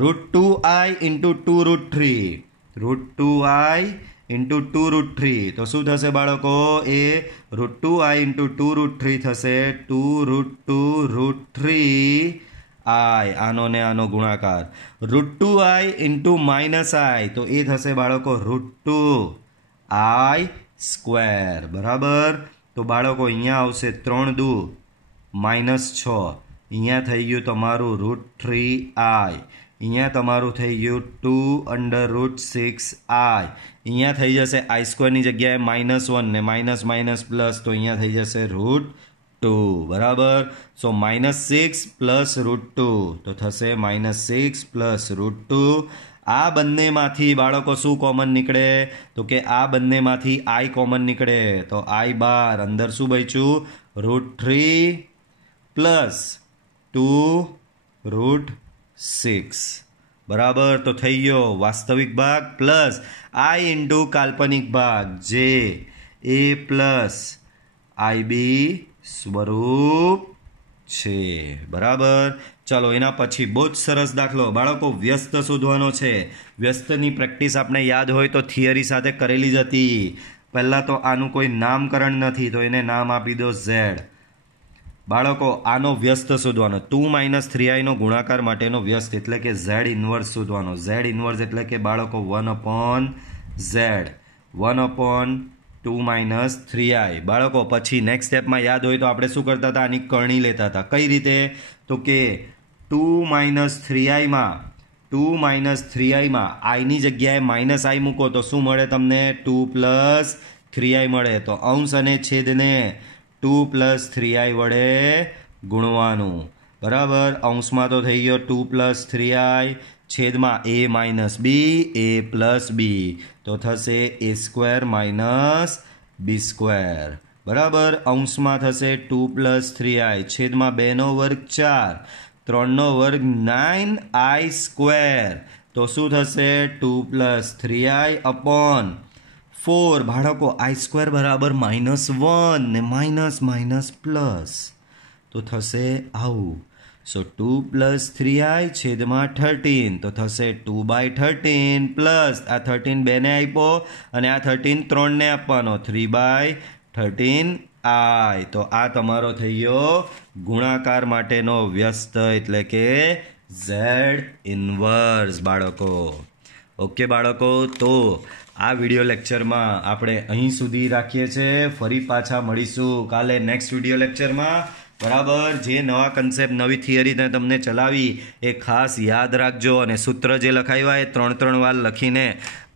√2I × 2√3 √2I × 2√3 તો શું થશે બાળકો? એ √2I × 2√3 થશે 2√2√3I. આનો ને આનો ગુણાકાર. √2I × -I તો એ થશે બાળકો √2I². બરાબર. તો બાળકો અહીંયા આવશે 3 દુ -6. અહીંયા થઈ ગયું તમારું √3I. અહીંયા તમારું થઈ ગયું 2√6I. અહીંયા થઈ જશે I² ની જગ્યાએ -1 ને માઇનસ પ્લસ તો અહીંયા થઈ જશે √2. બરાબર. સો -6 + √2 તો થશે -6 + √2. આ બંનેમાંથી બાળકો શું કોમન નીકળે? તો કે આ બંનેમાંથી I કોમન નીકળે. તો I12 અંદર શું બચ્યું? √3 + 2√6. બરાબર. તો થઈ ગયો વાસ્તવિક ભાગ પ્લસ I × કાલ્પનિક ભાગ જે A+IB સ્વરૂપ છે. બરાબર. ચલો એના પછી બહુ જ સરસ દાખલો બાળકો વ્યસ્ત શોધવાનો છે. વ્યસ્તની પ્રેક્ટિસ આપણે યાદ હોય તો થિયરી સાથે કરેલી જ હતી. પહેલાં તો આનું કોઈ નામકરણ નથી તો એને નામ આપી દો Z. બાળકો આનો વ્યસ્ત શોધવાનો 2 - 3I નો ગુણાકાર માટેનો વ્યસ્ત એટલે કે Z ઇન્વર્સ શોધવાનો. Z ઇન્વર્સ એટલે કે બાળકો 1/Z 1/2 - 3I. બાળકો પછી નેક્સ્ટ સ્ટેપમાં યાદ હોય તો આપણે શું કરતા હતા? આની કરણી લેતા હતા. કઈ રીતે? તો કે 2 - 3I માં આઈની જગ્યાએ -I મૂકો તો શું મળે તમને? 2 + 3I મળે. તો અંશ અને છેદને 2 + 3I વડે ગુણવાનું. બરાબર. અંશમાં તો થઈ ગયો 2 + 3I છેદમાં A - B A+B તો થશે A² - B². બરાબર. અંશમાં થશે 2 + 3I છેદમાં 2 નો વર્ગ 4 3 નો વર્ગ 9I². તો શું થશે? 2 + 3I / 4. બાળકો I² બરાબર -1 ને માઇનસ પ્લસ તો થશે આવું. સો 2 + 3I છેદમાં 13 તો થશે 2/13 પ્લસ આ 13 2 ને આપ્યો અને આ 13 3 ને આપવાનો 3/13I. તો આ તમારો થઈ ગયો ગુણાકાર માટેનો વ્યસ્ત એટલે કે Z ઇન્વર્સ બાળકો. ઓકે બાળકો. તો આ વિડીયો લેક્ચરમાં આપણે અહીં સુધી રાખીએ છીએ. ફરી પાછા મળીશું કાલે નેક્સ્ટ વિડીયો લેક્ચરમાં. બરાબર. જે નવા કન્સેપ્ટ નવી થિયરી તમને ચલાવી એ ખાસ યાદ રાખજો અને સૂત્ર જે લખાવ્યા એ 3 વાર લખીને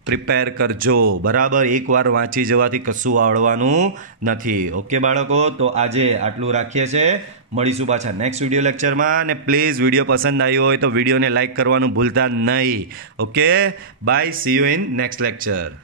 પ્રિપેર કરજો. બરાબર, એકવાર વાંચી જવાથી કશું આવડવાનું નથી. ઓકે બાળકો, તો આજે આટલું રાખીએ છીએ. મળીશું પાછા નેક્સ્ટ વિડીયો લેક્ચરમાં. અને પ્લીઝ વિડીયો પસંદ આવ્યો હોય તો વિડીયોને લાઇક કરવાનું ભૂલતા નહીં. Okay, bye, see you in next lecture.